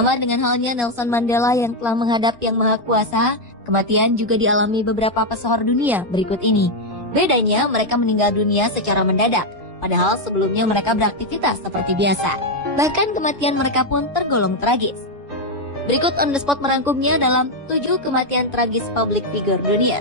Sama dengan halnya Nelson Mandela yang telah menghadap Yang Maha Kuasa, kematian juga dialami beberapa pesohor dunia berikut ini. Bedanya, mereka meninggal dunia secara mendadak, padahal sebelumnya mereka beraktivitas seperti biasa. Bahkan kematian mereka pun tergolong tragis. Berikut On The Spot merangkumnya dalam 7 kematian tragis public figure dunia.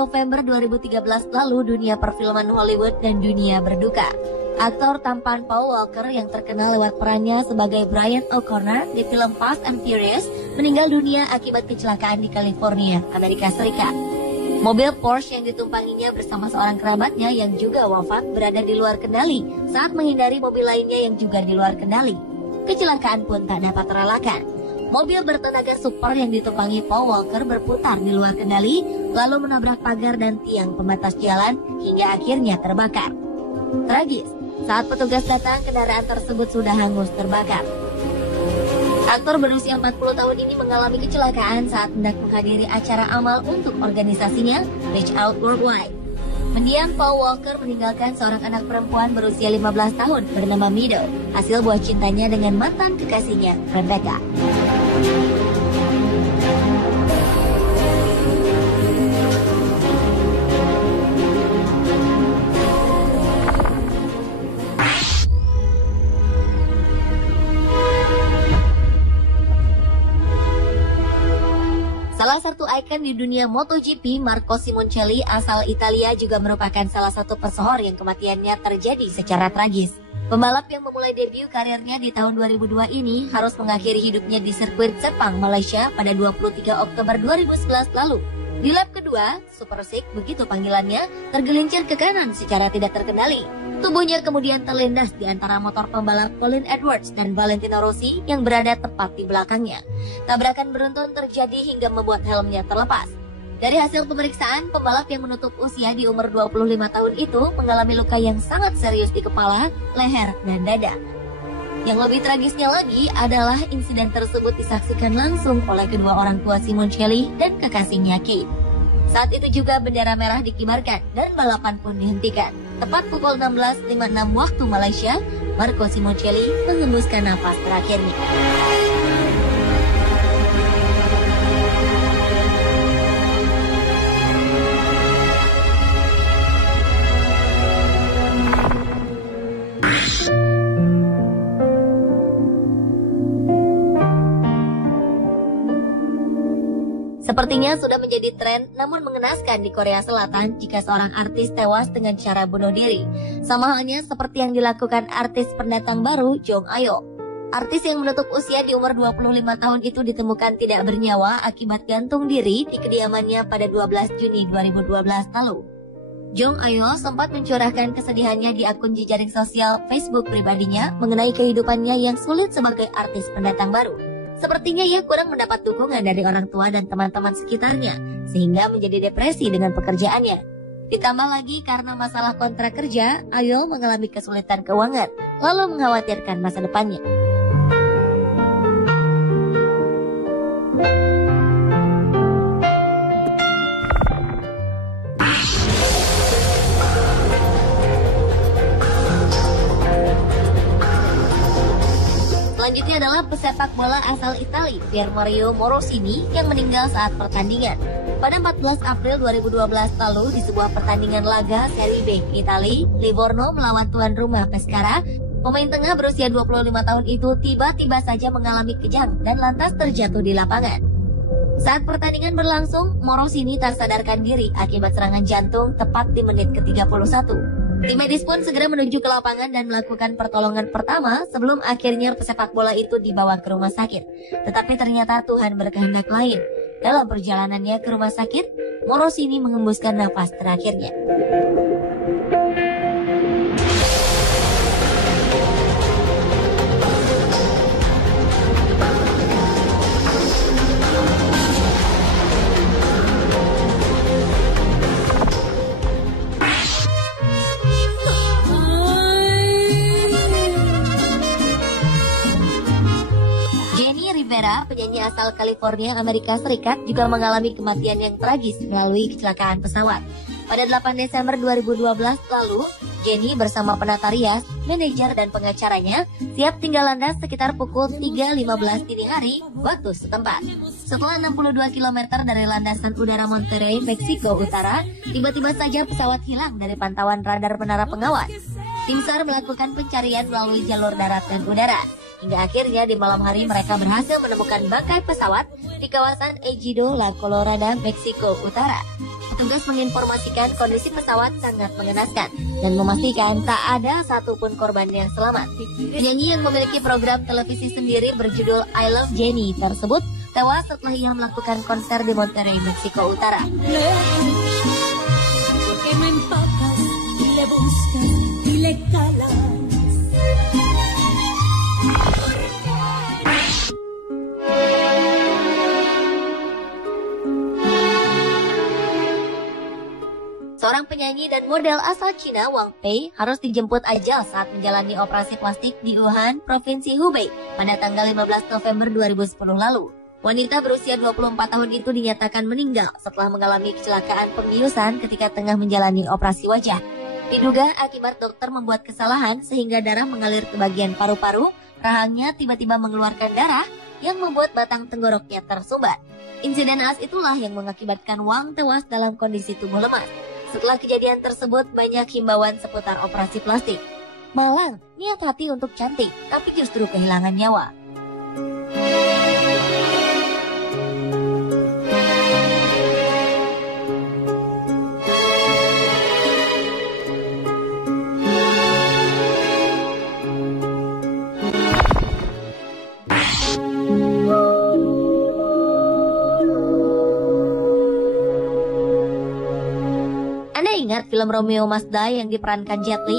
November 2013 lalu dunia perfilman Hollywood dan dunia berduka. Aktor tampan Paul Walker yang terkenal lewat perannya sebagai Brian O'Connor di film Fast and Furious meninggal dunia akibat kecelakaan di California, Amerika Serikat. Mobil Porsche yang ditumpanginya bersama seorang kerabatnya yang juga wafat berada di luar kendali saat menghindari mobil lainnya yang juga di luar kendali. Kecelakaan pun tak dapat terelakkan. Mobil bertenaga super yang ditumpangi Paul Walker berputar di luar kendali, lalu menabrak pagar dan tiang pembatas jalan hingga akhirnya terbakar. Tragis, saat petugas datang kendaraan tersebut sudah hangus terbakar. Aktor berusia 40 tahun ini mengalami kecelakaan saat hendak menghadiri acara amal untuk organisasinya Reach Out Worldwide. Mendiang, Paul Walker meninggalkan seorang anak perempuan berusia 15 tahun bernama Meadow, hasil buah cintanya dengan mantan kekasihnya, Rebecca. Salah satu ikon di dunia MotoGP, Marco Simoncelli asal Italia juga merupakan salah satu pesohor yang kematiannya terjadi secara tragis. Pembalap yang memulai debut karirnya di tahun 2002 ini harus mengakhiri hidupnya di sirkuit Sepang, Malaysia pada 23 Oktober 2011 lalu. Di lap kedua, Super Six, begitu panggilannya, tergelincir ke kanan secara tidak terkendali. Tubuhnya kemudian terlindas di antara motor pembalap Colin Edwards dan Valentino Rossi yang berada tepat di belakangnya. Tabrakan beruntun terjadi hingga membuat helmnya terlepas. Dari hasil pemeriksaan, pembalap yang menutup usia di umur 25 tahun itu mengalami luka yang sangat serius di kepala, leher, dan dada. Yang lebih tragisnya lagi adalah insiden tersebut disaksikan langsung oleh kedua orang tua Simoncelli dan kekasihnya Kate. Saat itu juga bendera merah dikibarkan dan balapan pun dihentikan. Tepat pukul 16.56 waktu Malaysia, Marco Simoncelli menghembuskan nafas terakhirnya. Sepertinya sudah menjadi tren namun mengenaskan di Korea Selatan jika seorang artis tewas dengan cara bunuh diri. Sama halnya seperti yang dilakukan artis pendatang baru Jong Ayo. Artis yang menutup usia di umur 25 tahun itu ditemukan tidak bernyawa akibat gantung diri di kediamannya pada 12 Juni 2012 lalu. Jong Ayo sempat mencurahkan kesedihannya di akun jejaring sosial Facebook pribadinya mengenai kehidupannya yang sulit sebagai artis pendatang baru. Sepertinya ia kurang mendapat dukungan dari orang tua dan teman-teman sekitarnya, sehingga menjadi depresi dengan pekerjaannya. Ditambah lagi karena masalah kontrak kerja, Ayo mengalami kesulitan keuangan, lalu mengkhawatirkan masa depannya. Selanjutnya adalah pesepak bola asal Italia, Piermario Morosini, yang meninggal saat pertandingan. Pada 14 April 2012 lalu, di sebuah pertandingan laga Serie B Italia, Livorno melawan tuan rumah Pescara, pemain tengah berusia 25 tahun itu tiba-tiba saja mengalami kejang dan lantas terjatuh di lapangan. Saat pertandingan berlangsung, Morosini tak sadarkan diri akibat serangan jantung tepat di menit ke-31. Tim medis pun segera menuju ke lapangan dan melakukan pertolongan pertama sebelum akhirnya pesepak bola itu dibawa ke rumah sakit. Tetapi ternyata Tuhan berkehendak lain. Dalam perjalanannya ke rumah sakit, Morosini menghembuskan nafas terakhirnya. Shakira, penyanyi asal California, Amerika Serikat, juga mengalami kematian yang tragis melalui kecelakaan pesawat. Pada 8 Desember 2012 lalu, Jenny bersama penata rias, manajer dan pengacaranya siap tinggal landas sekitar pukul 3.15 dini hari waktu setempat. Setelah 62 km dari landasan udara Monterrey, Meksiko Utara, tiba-tiba saja pesawat hilang dari pantauan radar menara pengawas. Tim SAR melakukan pencarian melalui jalur darat dan udara. Hingga akhirnya di malam hari mereka berhasil menemukan bangkai pesawat di kawasan Ejido, La Colorada, Meksiko Utara. Petugas menginformasikan kondisi pesawat sangat mengenaskan dan memastikan tak ada satupun korban yang selamat. Penyanyi yang memiliki program televisi sendiri berjudul I Love Jenny tersebut tewas setelah ia melakukan konser di Monterrey, Meksiko Utara. Seorang penyanyi dan model asal Cina, Wang Pei, harus dijemput ajal saat menjalani operasi plastik di Wuhan, Provinsi Hubei, pada tanggal 15 November 2010 lalu. Wanita berusia 24 tahun itu dinyatakan meninggal setelah mengalami kecelakaan pembiusan ketika tengah menjalani operasi wajah. Diduga akibat dokter membuat kesalahan sehingga darah mengalir ke bagian paru-paru, rahangnya tiba-tiba mengeluarkan darah yang membuat batang tenggoroknya tersumbat. Insiden naas itulah yang mengakibatkan Wang tewas dalam kondisi tubuh lemas. Setelah kejadian tersebut, banyak himbauan seputar operasi plastik. Malang, niat hati untuk cantik, tapi justru kehilangan nyawa. Anda ingat film Romeo Must Die yang diperankan Jet Li?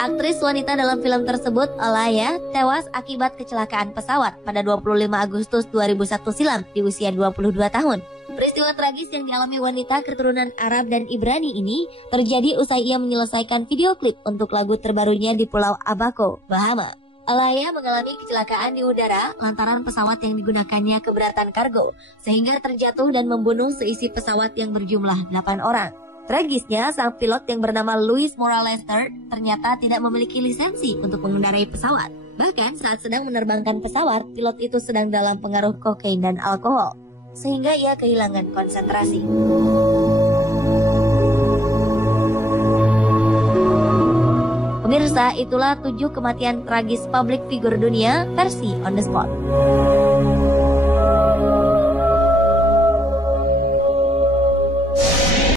Aktris wanita dalam film tersebut, Alaya, tewas akibat kecelakaan pesawat pada 25 Agustus 2001 silam di usia 22 tahun. Peristiwa tragis yang dialami wanita keturunan Arab dan Ibrani ini terjadi usai ia menyelesaikan video klip untuk lagu terbarunya di Pulau Abaco, Bahama. Alaya mengalami kecelakaan di udara lantaran pesawat yang digunakannya keberatan kargo, sehingga terjatuh dan membunuh seisi pesawat yang berjumlah 8 orang. Tragisnya, sang pilot yang bernama Luis Morales III ternyata tidak memiliki lisensi untuk mengendarai pesawat. Bahkan saat sedang menerbangkan pesawat, pilot itu sedang dalam pengaruh kokain dan alkohol, sehingga ia kehilangan konsentrasi. Pemirsa, itulah 7 kematian tragis publik figur dunia versi On The Spot.